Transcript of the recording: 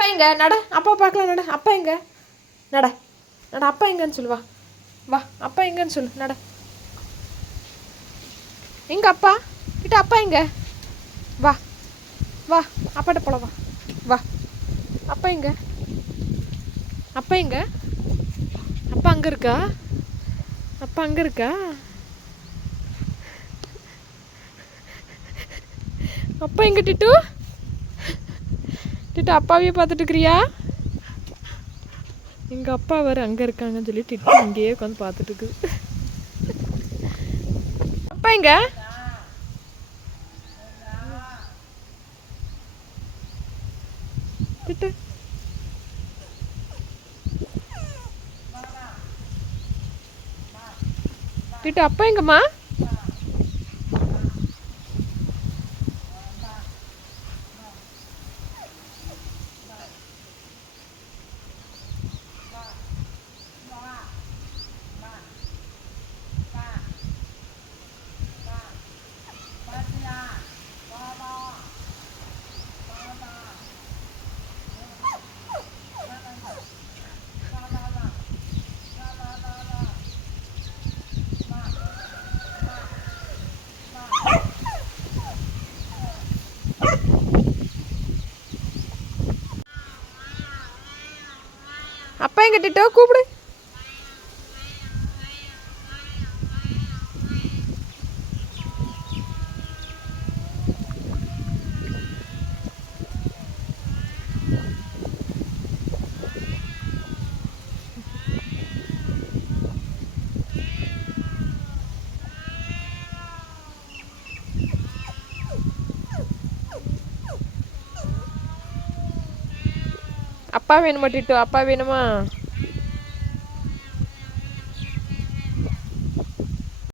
அப்பா எங்க நட, அப்பா பார்க்கலாம் நட. அப்பா எங்க நட, நட. அப்பா எங்கன்னு சொல்லு. வா வா, அப்பா எங்கன்னு சொல்லு. நட. எங்க அப்பா கிட்ட, அப்பா எங்க? வா வா, அப்பாட்ட போல. வா வா. அப்பா எங்க? அப்பா எங்க? அப்பா அங்கே இருக்கா? அப்பா அங்கே இருக்கா? அப்பா எங்க டிட்டு? டிட்டு அப்பாவையே பார்த்துட்டு இருக்கிறியா? எங்கள் அப்பா வேறு அங்கே இருக்காங்கன்னு சொல்லி டிட்டு இங்கேயே உட்காந்து பார்த்துட்டு இருக்குது. அப்பா எங்க? டிட்டு டிட்டு அப்பா எங்கம்மா? அப்பா எங்க டிட்டோ? கூப்பிடு. அப்பா வேணுமா டிட்டு? அப்பா வேணுமா?